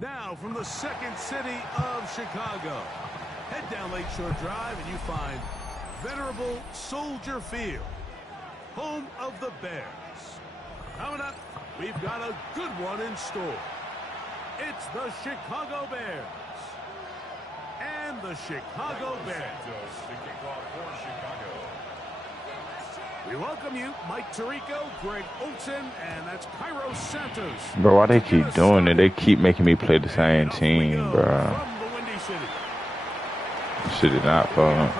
Now from the second city of Chicago, head down Lakeshore Drive and you find venerable Soldier Field, home of the Bears. Coming up, we've got a good one in store. It's the Chicago Bears and the Chicago Bears. We welcome you, Mike Tirico, Greg Olson, and that's Cairo Santos. Bro, why they keep doing it? They keep making me play the same team, bro. Shit is not fun.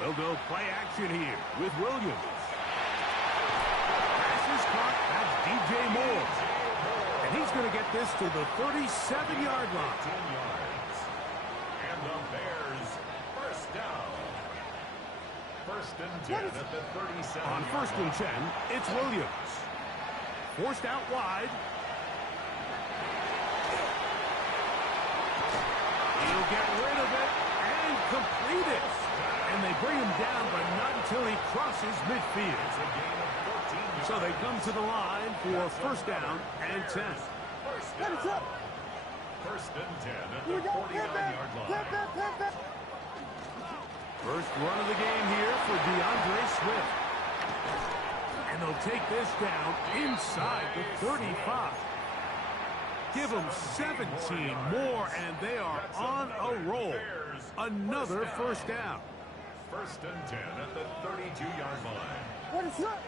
They'll go play action here with Williams. Pass is caught. That's DJ Moore. And he's going to get this to the 37-yard line. 10 yards. And the Bears first down. First and 10 at the 37. On first and 10, it's Williams. Forced out wide. He'll get rid of it and complete it. And they bring him down, but not until he crosses midfield. So they come to the line for first down and 10. First and 10 at the 49-yard line. First run of the game here for DeAndre Swift. And they'll take this down inside the 35. Give them 17 more, and they are on a roll. Another first down. First and 10 at the 32-yard line. What is that?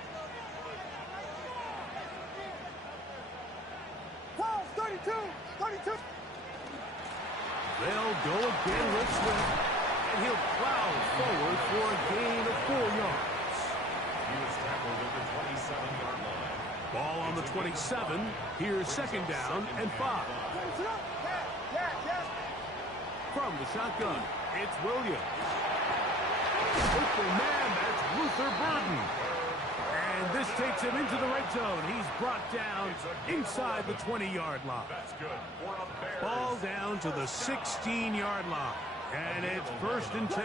Paul, 32, 32. They'll go again with Swift, and he'll plow forward for a gain of 4 yards. He was tackled at the 27-yard line. Ball on the 27. Here's second down and 5. From the shotgun, it's Williams. Open man, that's Luther Burden. And this takes him into the red zone. He's brought down inside the 20-yard line. That's good for a Bears. Ball down to the 16-yard line. And it's first and 10.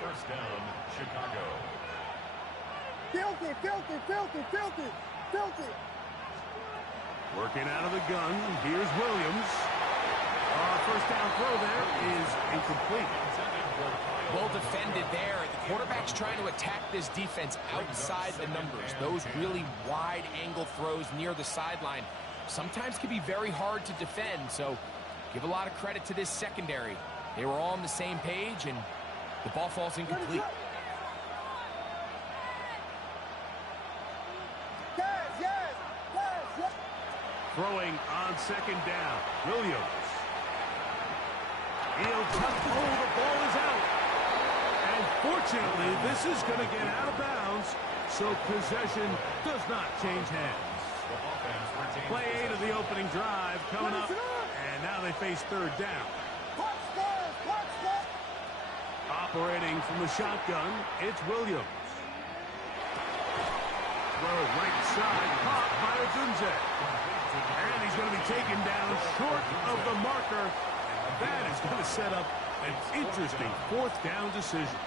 First down, Chicago. Filthy. Working out of the gun, here's Williams. First down throw there is incomplete. Well defended there. The quarterback's trying to attack this defense outside the numbers. Those really wide angle throws near the sideline sometimes can be very hard to defend. So give a lot of credit to this secondary. They were all on the same page, and the ball falls incomplete. Throwing on second down, Williams. He'll cut. Oh, the ball is out. And fortunately, this is going to get out of bounds, so possession does not change hands. Play 8 of the opening drive coming up, and now they face third down. Operating from the shotgun, it's Williams. Throw right side, caught by Odunze. And he's going to be taken down short of the marker. That is going to set up an interesting fourth down decision.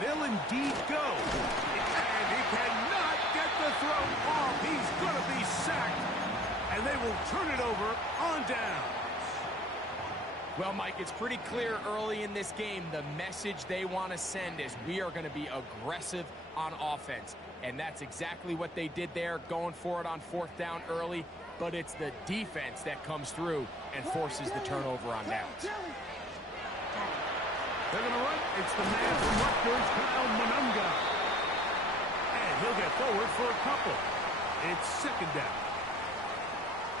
They'll indeed go. And he cannot get the throw off. He's going to be sacked. And they will turn it over on down. Well, Mike, it's pretty clear early in this game the message they want to send is we are going to be aggressive on offense. And that's exactly what they did there, going for it on fourth down early. But it's the defense that comes through and forces the turnover on downs. They're going to run. It's the man from Rutgers, Kyle Monunga. And he'll get forward for a couple. It's second down.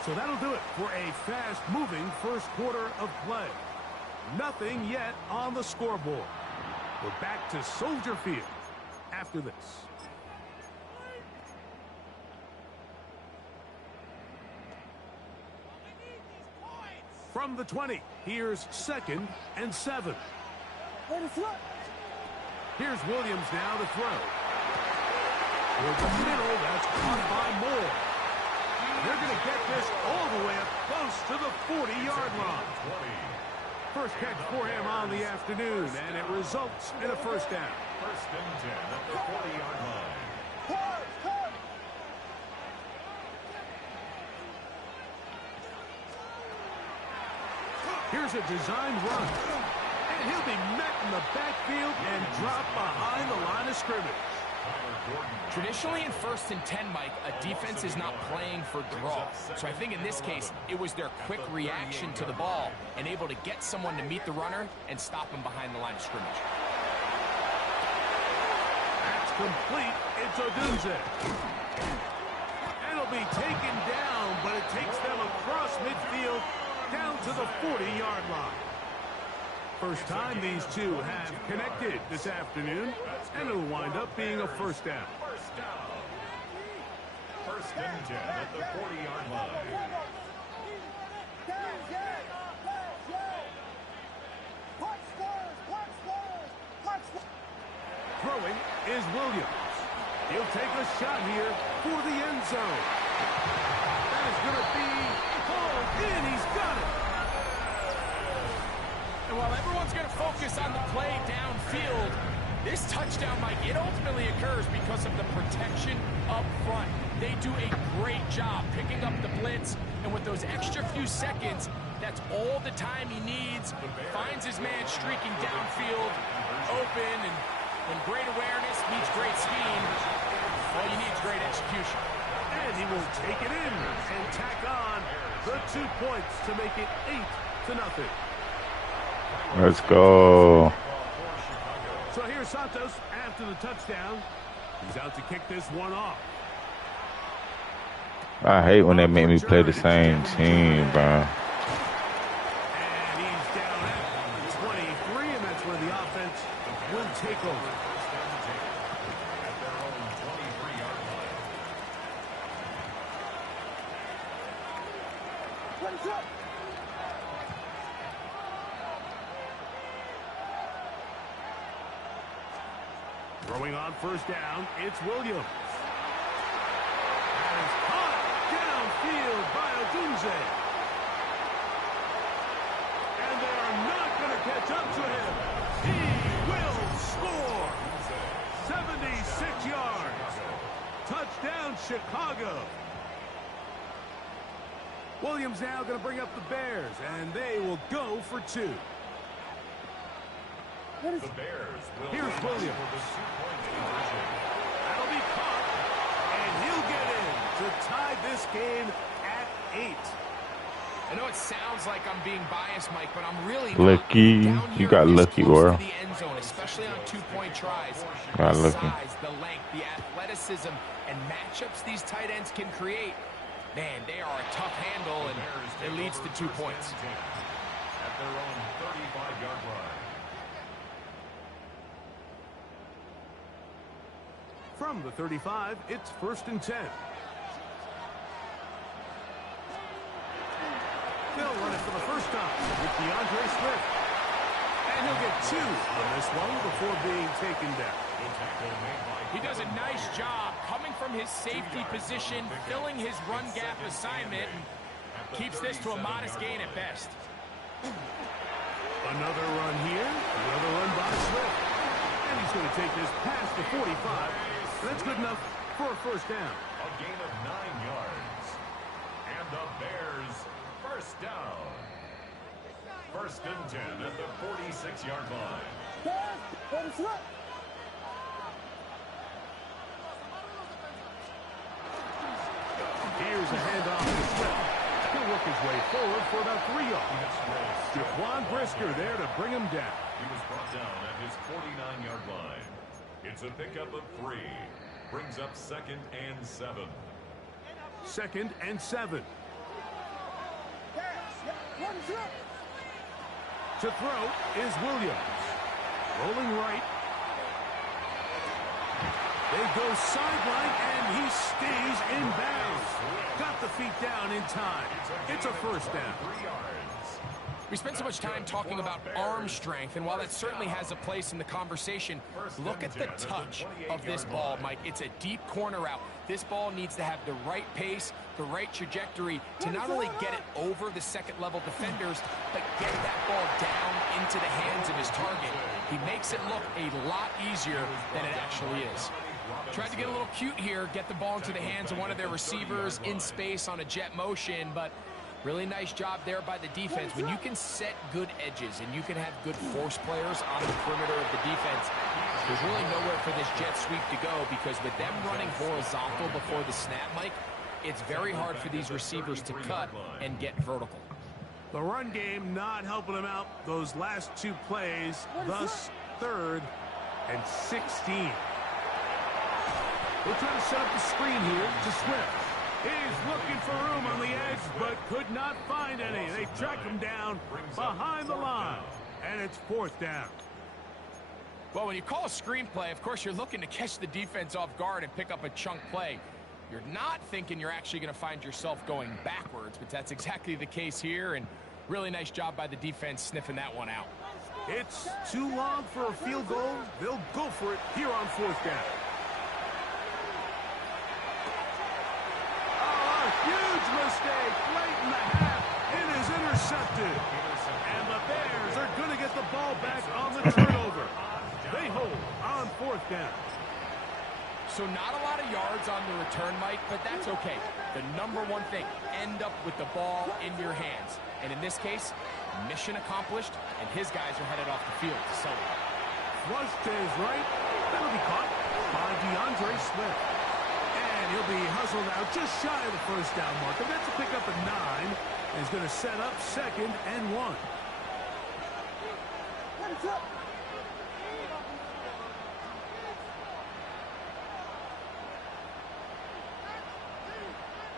So that'll do it for a fast-moving first quarter of play. Nothing yet on the scoreboard. We're back to Soldier Field after this. From the 20, here's second and 7. Here's Williams now to throw. With the middle, that's caught by Moore. They're going to get this all the way up close to the 40-yard line. First catch for him on the afternoon, and it results in a first down. First and 10 at the 40-yard line. Here's a designed run. And he'll be met in the backfield and dropped behind the line of scrimmage. Traditionally in first and 10, Mike, a defense is not playing for draw. So I think in this case, it was their quick reaction to the ball and able to get someone to meet the runner and stop him behind the line of scrimmage. That's complete. It's Odunze. And it'll be taken down, but it takes them across midfield down to the 40-yard line. First time these two have connected this afternoon, and it'll wind up being a first down. First down. First and 10 at the 40-yard line. Throwing is Williams. He'll take a shot here for the end zone. That is going to be hauled in. He's got it. And while everyone's going to focus on the play downfield, this touchdown, Mike, it ultimately occurs because of the protection up front. They do a great job picking up the blitz, and with those extra few seconds, that's all the time he needs. Finds his man streaking downfield, open, and when great awareness meets great scheme, all you need is great execution. And he will take it in and tack on the 2 points to make it 8-0. Let's go. So here's Santos after the touchdown. He's out to kick this one off. I hate when they make me play the same team, bro. And he's down at 23, and that's where the offense will take over. Throwing on first down, it's Williams. That is caught downfield by Odunze. And they are not going to catch up to him. He will score. 76 yards. Touchdown, Chicago. Williams now going to bring up the Bears, and they will go for 2. The Bears will Here's Williams. That'll be caught, and he'll get in to tie this game at 8. I know it sounds like I'm being biased, Mike, but I'm really Lucky. You got lucky, bro. The end zone, especially on 2-point tries. Got The lucky. size, the length, the athleticism, and matchups these tight ends can create. Man, they are a tough handle, and it leads to 2 points. At their own 35-yard line. From the 35, it's first and 10. They'll run it for the first time with DeAndre Swift. And he'll get 2 on this one before being taken down. He does a nice job coming from his safety position, filling his run gap assignment, and keeps this to a modest gain at best. Another run here, another run by Swift. And he's going to take this past the 45. That's good enough for a first down. A gain of 9 yards. And the Bears first down. First and 10 at the 46-yard line. Here's a handoff to Swift. He'll work his way forward for about 3 yards. Jaquan Brisker there to bring him down. He was brought down at his 49-yard line. It's a pickup of 3. Brings up 2nd and 7. 2nd and 7. To throw is Williams. Rolling right. They go sideline, and he stays in bounds. Got the feet down in time. It's a first down. 3 yards. We spent so much time talking about arm strength, and while that certainly has a place in the conversation, look at the touch of this ball, Mike. It's a deep corner route. This ball needs to have the right pace, the right trajectory to not only get it over the second-level defenders, but get that ball down into the hands of his target. He makes it look a lot easier than it actually is. Tried to get a little cute here, get the ball into the hands of one of their receivers in space on a jet motion, but really nice job there by the defense. When you can set good edges and you can have good force players on the perimeter of the defense, there's really nowhere for this jet sweep to go, because with them running horizontal before the snap, Mike, it's very hard for these receivers to cut and get vertical. The run game not helping them out those last two plays, thus 3rd and 16. We're trying to set up the screen here to Swift. He's looking for room on the edge, but could not find any. They track him down behind the line, and it's 4th down. Well, when you call a screen play, of course, you're looking to catch the defense off guard and pick up a chunk play. You're not thinking you're actually going to find yourself going backwards, but that's exactly the case here, and really nice job by the defense sniffing that one out. It's too long for a field goal. They'll go for it here on 4th down. Huge mistake late in the half. It is intercepted. And the Bears are going to get the ball back on the turnover. They hold on 4th down. So not a lot of yards on the return, Mike, but that's okay. The number one thing, end up with the ball in your hands. And in this case, mission accomplished, and his guys are headed off the field to celebrate. Flush to his right. That'll be caught by DeAndre Swift. And he'll be hustled out just shy of the 1st down marker. That's a pick up at 9. And he's going to set up 2nd and 1.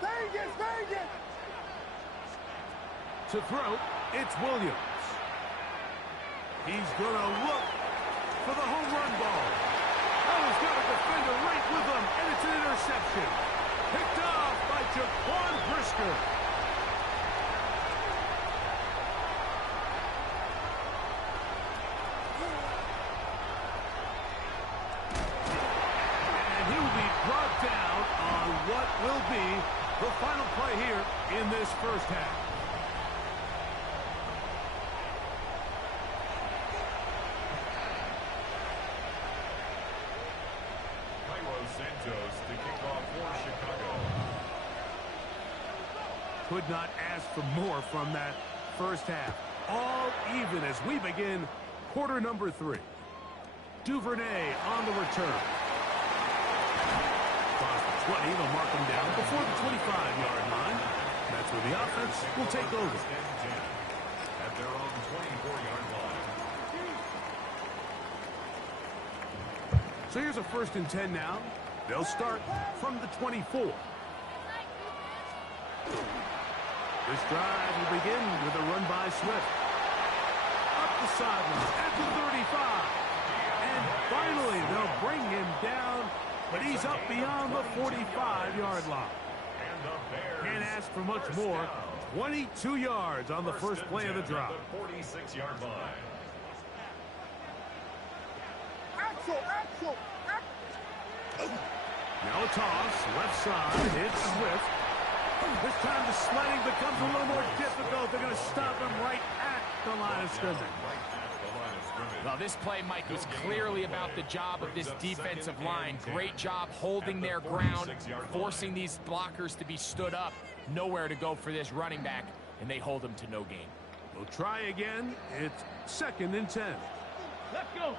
Vegas! To throw, it's Williams. He's going to look for the home run ball. Oh, he's got a defender right with him, and it's an interception. Picked off by Jaquan Brisker. And he will be brought down on what will be the final play here in this 1st half. To kick off for Chicago. Could not ask for more from that 1st half. All even as we begin quarter number 3. Duvernay on the return. Across the 20, they'll mark him down before the 25-yard line. That's where the offense will take over. At their own 24-yard line. So here's a 1st and 10 now. They'll start from the 24. This drive will begin with a run by Swift. Up the sideline at the 35. And finally, they'll bring him down, but he's up beyond the 45-yard line. Can't ask for much more. 22 yards on the first play of the drive. 46-yard line. Axel! Now a toss, left side, it's Swift. This time the sledding becomes a little more difficult. They're going to stop him right at the line of scrimmage. Well, this play, Mike, was clearly about the job of this defensive line. Great job holding their ground, forcing these blockers to be stood up. Nowhere to go for this running back, and they hold him to no gain. We'll try again. It's 2nd and 10. Let's go!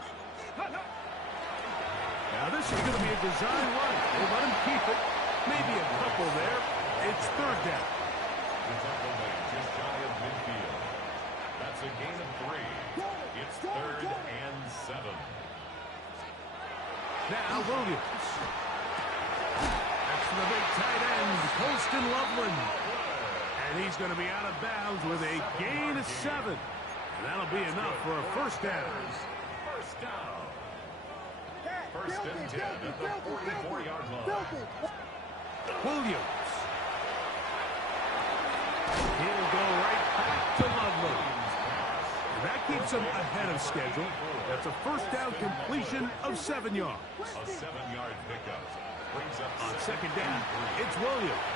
Now this is going to be a design run. They let him keep it. Maybe a couple there. It's 3rd down. The tackle made just shy of midfield. That's a gain of 3. It's 3rd and 7. Now Williams. That's the big tight end, Colston Loveland. And he's going to be out of bounds with a gain of 7. And that'll be enough for a 1st down. First down. 1st and 10 at the 44-yard line. Williams. He'll go right back to Loveland. keeps them ahead of schedule. That's a first down completion of 7 yards. A 7-yard pickup. Brings up On second down, it's Williams.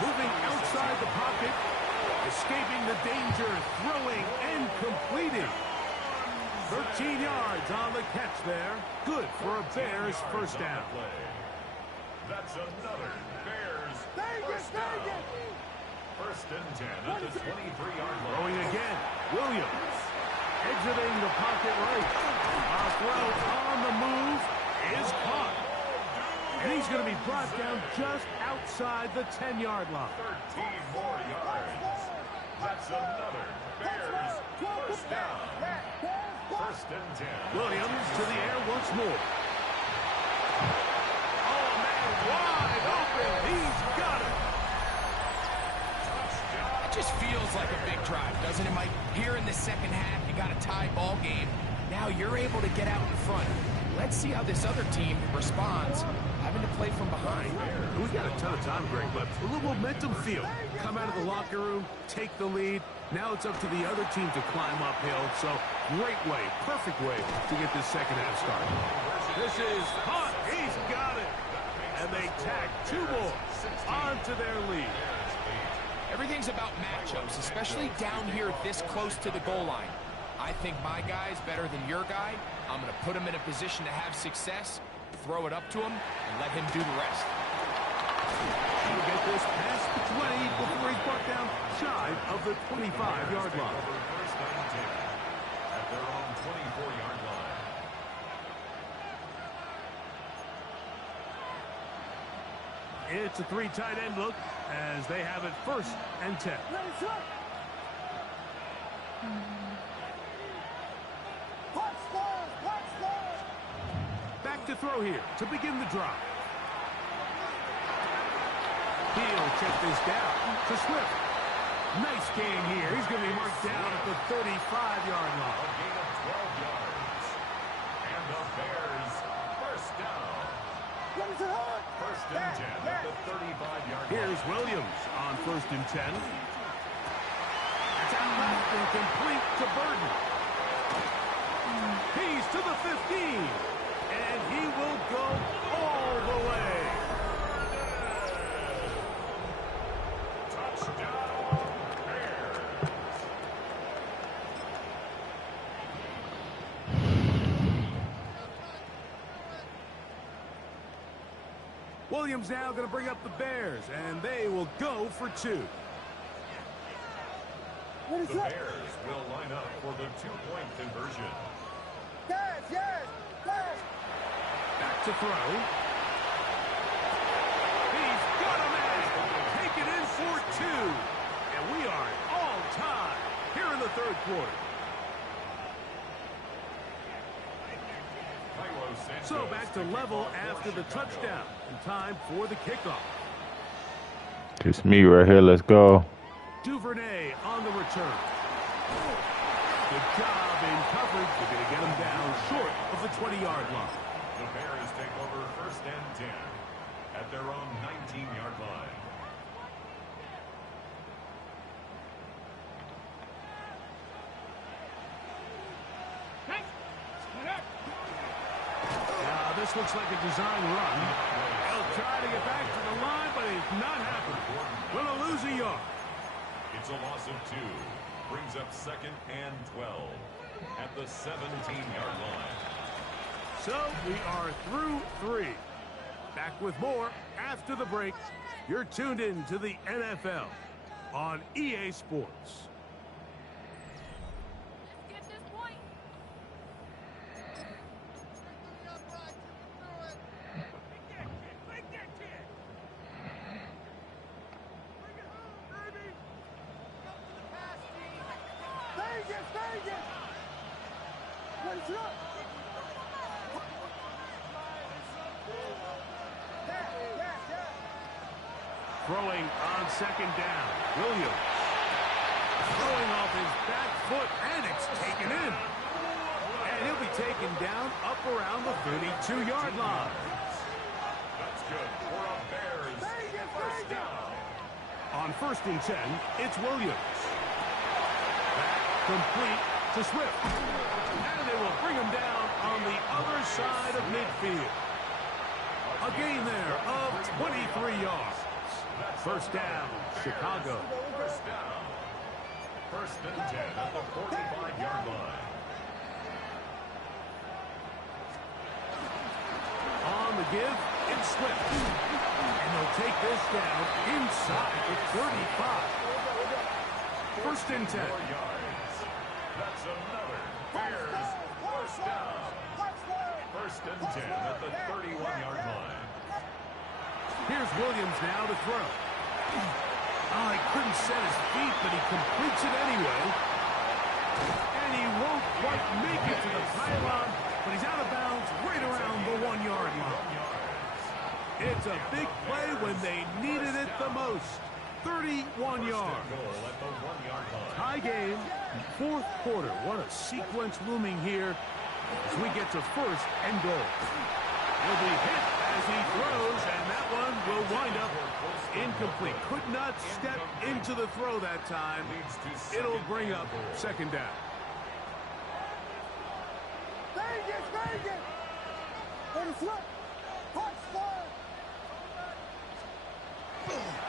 Moving outside the pocket, escaping the danger, throwing and completing. 13 yards on the catch there. Good for a Bears first down. That's another Bears Vegas, first down. Vegas. First and 10 at the 23-yard line. Throwing again, Williams. Exiting the pocket right. A throw on the move is caught. And he's going to be brought down just outside the 10-yard line. 13 more yards. That's another Bears first down. First and 10. Williams to the air once more. Oh, man, wide open. He's got it. It just feels like a big drive, doesn't it, Mike? Here in the second half, you got a tie ball game. Now you're able to get out in front. Let's see how this other team responds, having to play from behind. We got a ton of time, Greg, but a little momentum feel. Come out of the locker room, take the lead. Now it's up to the other team to climb uphill. So great way, perfect way to get this second half started. This is hot. He's got it. And they tack 2 more onto their lead. Everything's about matchups, especially down here this close to the goal line. I think my guy's better than your guy. I'm going to put him in a position to have success, throw it up to him, and let him do the rest. He'll get this past the 20 before he's brought down shy of the 25-yard line. First and 10 at their own 24-yard line. It's a 3 tight end look as they have it first and 10. Back to throw here to begin the drive. He'll check this down to Swift. Nice gain here. He's going to be marked down at the 35-yard A line. gain of 12 yards. And the Bears first down. First and 10 at the 35-yard line. Here's Williams on first and 10. It's out left and complete to Burton. He's to the 15. And he will go all the way. Touchdown, Bears. Williams now going to bring up the Bears, and they will go for 2. The Bears will line up for the 2-point conversion. Back to throw. He's got a man. Take it in for 2. And we are all tied here in the third quarter. So back to level after the touchdown. And time for the kickoff. It's me right here. Let's go. Duvernay on the return. Good job in coverage. They're going to get him down short of the 20-yard line. The Bears take over first and 10 at their own 19-yard line. Now this looks like a design run. They'll try to get back to the line, but it's not happening. Going to lose a yard. It's a loss of 2. Brings up second and 12 at the 17-yard line. So we are through 3. Back with more after the break. You're tuned in to the NFL on EA Sports. Let's get this point. Make that kid. Bring it home, baby. Go for the pass, Vegas. What is up? Throwing on second down. Williams. Throwing off his back foot, and it's taken in. And he'll be taken down up around the 32-yard line. That's good for a Bears first down. On first and 10, it's Williams. Back complete to Swift. And they will bring him down on the other side of midfield. A gain there of 23 yards. First down, Chicago. First down. First and 10 at the 45-yard line. On the give, it's Swift. And they'll take this down inside the 35. First and 10. 4 yards. That's another Bears first down. First and 10 at the 31-yard line. Here's Williams now to throw. Oh, he couldn't set his feet, but he completes it anyway. And he won't quite make it to the pylon, but he's out of bounds right around the 1-yard line. It's a big play when they needed it the most. 31 yards. Tie game, fourth quarter. What a sequence looming here as we get to first and goal. He'll be hit as he throws, and that one will wind up incomplete. Could not step into the throw that time. It'll bring up second down. Vegas, Vegas! On the flip! Touchdown!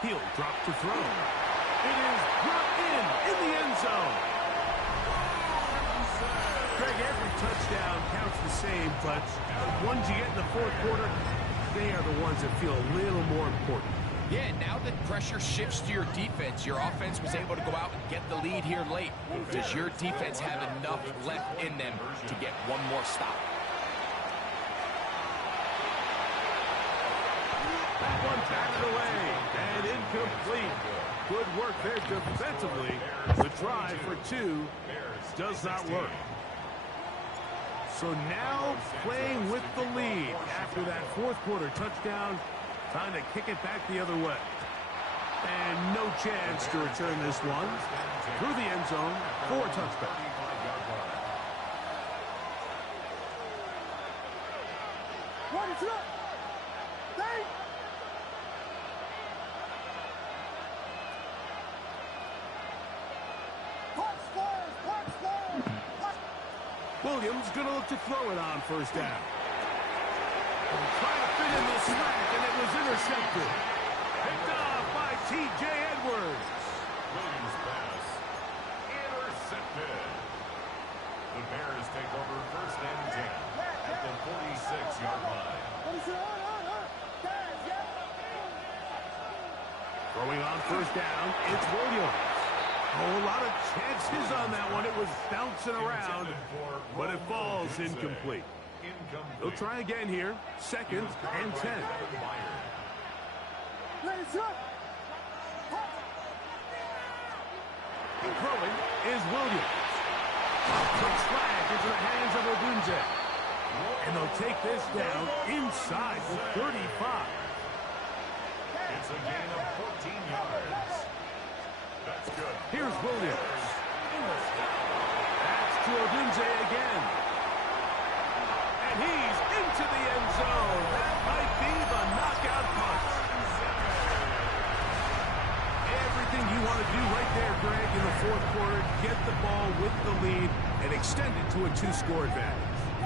He'll drop to throw. It is brought in the end zone. Greg, every touchdown counts the same, but the ones you get in the fourth quarter, they are the ones that feel a little more important. Yeah, now that pressure shifts to your defense, your offense was able to go out and get the lead here late. Does your defense have enough left in them to get one more stop? That one batted away and incomplete. Good work there defensively. The try for two does not work. So now playing with the lead after that fourth quarter touchdown. Time to kick it back the other way. And no chance to return this one through the end zone for a touchback. What is up? Williams going to look to throw it on first down. Trying to fit in the smack, and it was intercepted. Picked off by T.J. Edwards. Williams pass intercepted. The Bears take over first and 10 at the 46-yard line. Throwing on first down, it's Williams. Oh, a lot of chances on that one. It was bouncing around, but it falls incomplete. They'll try again here. Second and 10. Throwing is Williams. Quick flag into the hands of Odunze. And they'll take this down inside the 35. It's a gain of 14 yards. That's good. Here's Williams. That's to Odunze again. And he's into the end zone. That might be the knockout punch. Everything you want to do right there, Greg, in the fourth quarter. Get the ball with the lead and extend it to a two-score advantage.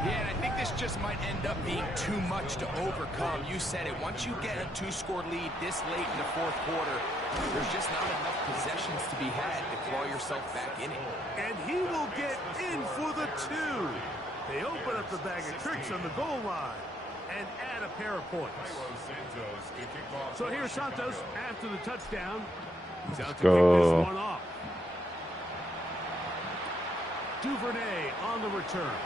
Yeah, and I think this just might end up being too much to overcome. You said it. Once you get a two-score lead this late in the fourth quarter, there's just not enough possessions to be had to claw yourself back in it. And he will get in for the two. They open up the bag of tricks on the goal line and add a pair of points. So here's Santos after the touchdown. He's out to kick this one off. Duvernay on the return.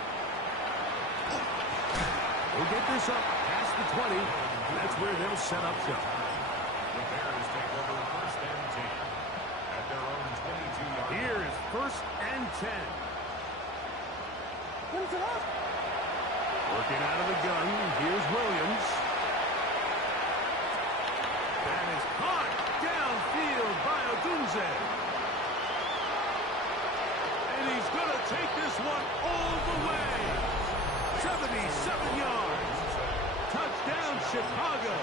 We'll get this up past the 20. That's where they'll set up shop. The Bears take over first and 10 at their own 22-yard line. Here's first and 10. Working out of the gun. Here's Williams. That is caught downfield by Odunze. And he's going to take this one all the way. 77 yards. Touchdown, Chicago.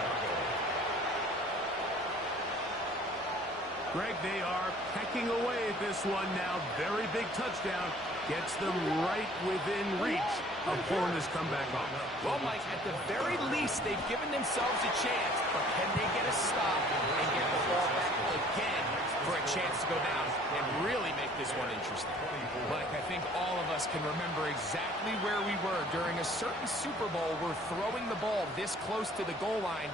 Greg, they are pecking away at this one now. Very big touchdown. Gets them right within reach of pulling this comeback off. Well, Mike, at the very least, they've given themselves a chance. But can they get a stop and get the ball back again for a chance to go down and really make this one interesting? Mike, I think all of us can remember exactly where we were during a certain Super Bowl where throwing the ball this close to the goal line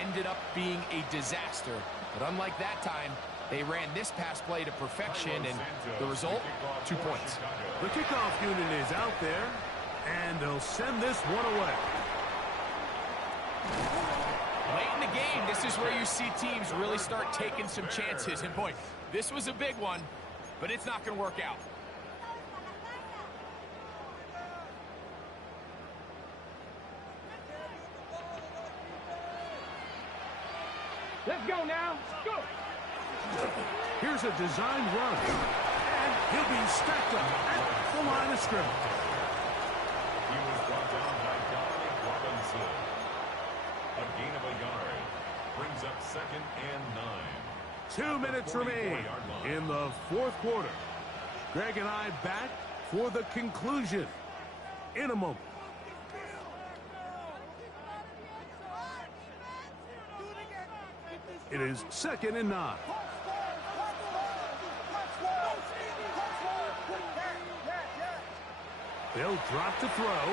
ended up being a disaster. But unlike that time, they ran this pass play to perfection, and the result, 2 points. The kickoff unit is out there, and they'll send this one away. Late in the game, this is where you see teams really start taking some chances. And boy, this was a big one, but it's not going to work out. Let's go now. Go. Here's a designed run, and he'll be stacked up at the line of scrimmage. He was brought down by Dominic Robinson. A gain of a yard brings up 2nd and 9. 2 minutes remain in the fourth quarter. Greg and I back for the conclusion in a moment. It is 2nd and 9. They'll drop to throw.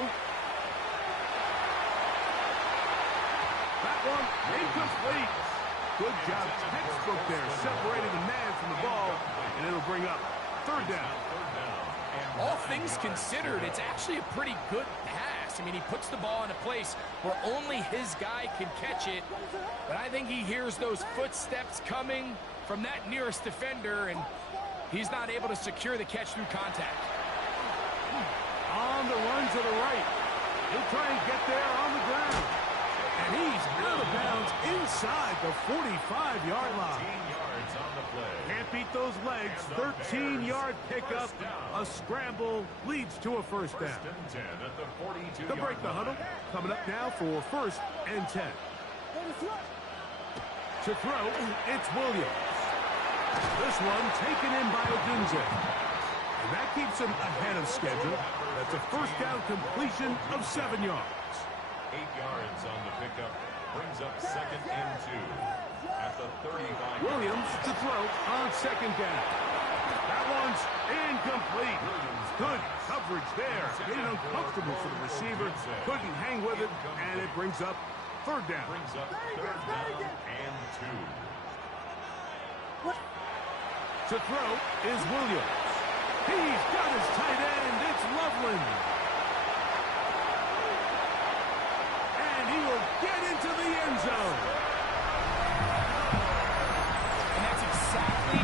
That one incomplete. Good job, textbook there, separating the man from the ball, and it'll bring up 3rd down. All things considered, it's actually a pretty good pass. I mean, he puts the ball in a place where only his guy can catch it. But I think he hears those footsteps coming from that nearest defender, and he's not able to secure the catch through contact. On the run to the right. He'll try and get there on the ground. And he's out of bounds inside the 45-yard line. 15 yards on the play. Can't beat those legs. 13-yard pickup. A scramble leads to a 1st down. 1st and 10 at the 42-yard To break the huddle, coming up now for 1st and 10. To throw, it's Williams. This one taken in by Odunze. And that keeps him ahead of schedule. That's a 1st down completion of 7 yards. 8 yards on the pickup brings up 2nd and 2 at the 35. Williams to throw on 2nd down. That one's incomplete. Good coverage there. Made it uncomfortable for the receiver. Couldn't hang with it, and it brings up 3rd down. Brings up 3rd down and 2. To throw is Williams. He's got his tight end. It's Loveland. And he will get into the end zone. And that's exactly...